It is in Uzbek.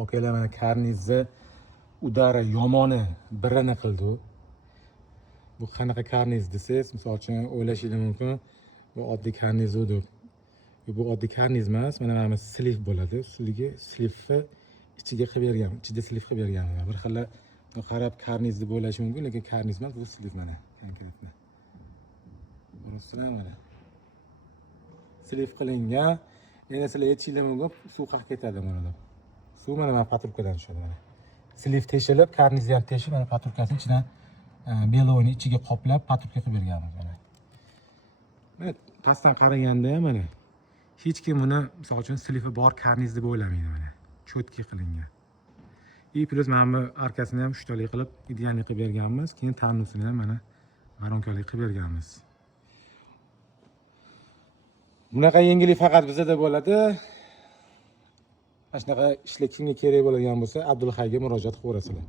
Akalar mana karnizni udari yomoni birini qildi. Bu qanaqa karniz desangiz, misol uchun o'ylashingiz mumkin, bu oddiy karniz deb. Bu oddiy karniz emas, mana slif bo'ladi. Ustiga slifni ichiga qilib bergan, ichida slif qilib bergan. Bir xil qarab karniz deb o'ylash mumkin, lekin karniz emas, bu slif mana konkretni. Ko'rasizlar mana. Slif qilingan. Endi sizlar aytishingiz mumkin, suv qaqib ketadi mana. Suv mana patrubkadan tushadi mana. Slif teshilib, karnizni ham teshib, mana patrubkasini ichidan beloyni ichiga qoplab patrubka qilib berganmiz mana. Mana pastdan qaraganda ham mana hech kim buni misol uchun slifi bor karniz deb o'ylamaydi mana. Cho'tki qilingan. Plus mana bu arkasini ham ushtalik qilib, idealni qilib berganmiz. Keyin tarnusini ham mana varonkalik qilib berganmiz. Bunaqa yengillik faqat bizda bo'ladi. Mana shunaqa ishlar kimga kerak bo'ladigan bo'lsa, Abdulhayga murojaat qilaverasizlar.